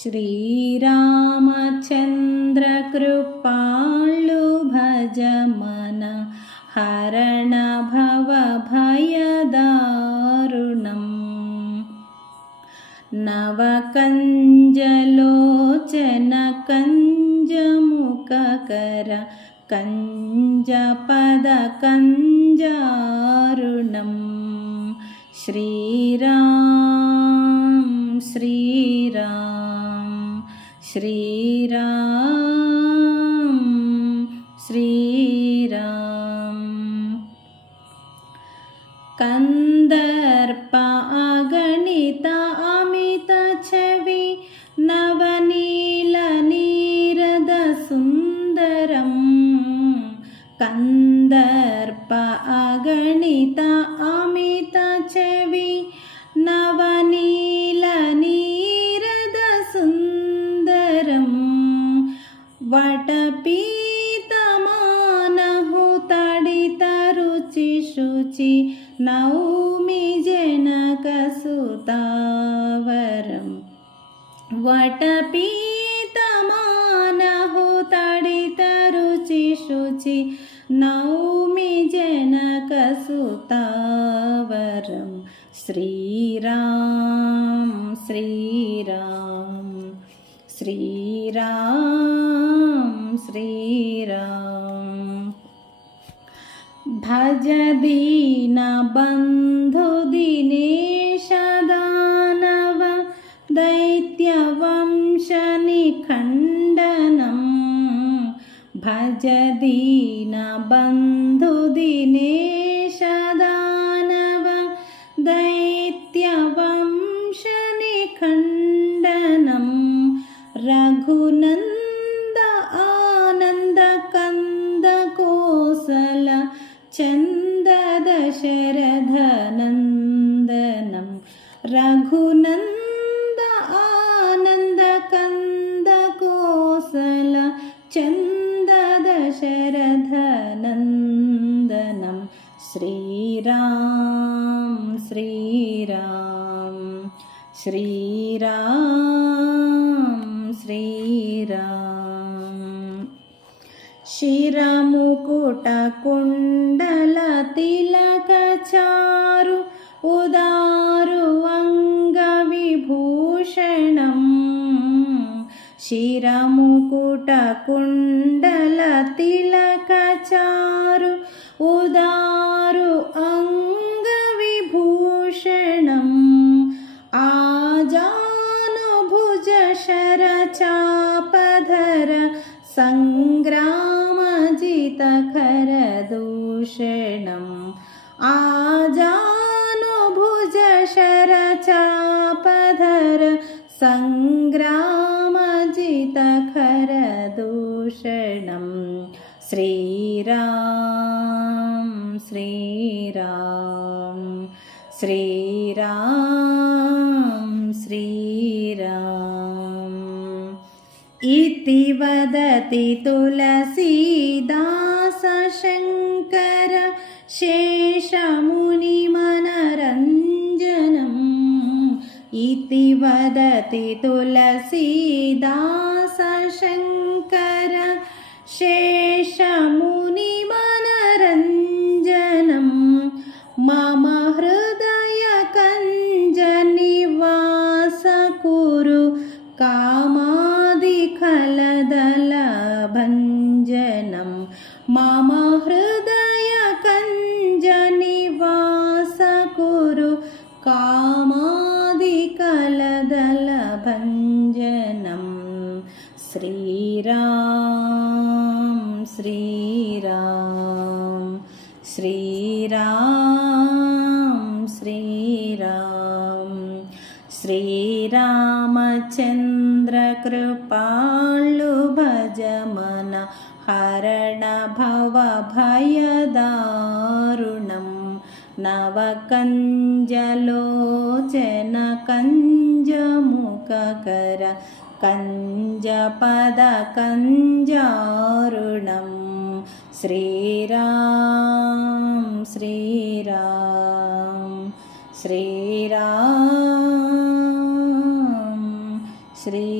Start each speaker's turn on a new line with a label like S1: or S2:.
S1: श्रीरामचन्द्रकृपाळु भज मन हरण भवभयदारुणम् नवकञ्जलोचनकञ्जमुखकर कञ्जपदकञ्जारुणं श्रीराम श्रीराम श्रीराम श्रीराम। कन्दर्प अगणित अमितछवि नवनीलनीरदसुन्दरम् कन्दर्प अगणित రుచి నౌమి జనక సుతావరం వటపీతమానహు తడిత రుచి శుచి నౌమి జనక సుతావరం శ్రీరామ్ శ్రీరామ్ श्रीराम श्रीराम भज दीनबन्धुदिनेश दानव दैत्यवंशनिखण्डनं भज दीनबन्धुदिनेश रघुनन्द आनन्दकन्दकोसल चन्ददशरथनन्दनं श्रीराम श्रीराम श्रीराम श्रीराम। शिरमुकुटकुण्डलतिलकचारु उदारु शिरमुकुटकुण्डलतिलकचारु उदारु अङ्गविभूषणम् आजानुभुजशरचापधर सङ्ग्रामजितखरदूषणम् आजानुभुजशरचापधर सङ्ग्रामजितखरदूषणं श्रीराम श्रीराम श्रीराम श्रीराम। इति वदति तुलसीदासशङ्कर शेषमुनिमनरञ्जनम्। इति वदति तुलसीदासशङ्कर श्रीराम श्रीराम श्रीराम श्रीराम। श्रीरामचन्द्रकृपाळु भज मन हरण भवभयदारुणम् नवकञ्जलोचनकञ्जमुखकर कञ्जपदकञ्जारुणं श्रीराम श्रीराम श्रीराम श्रीराम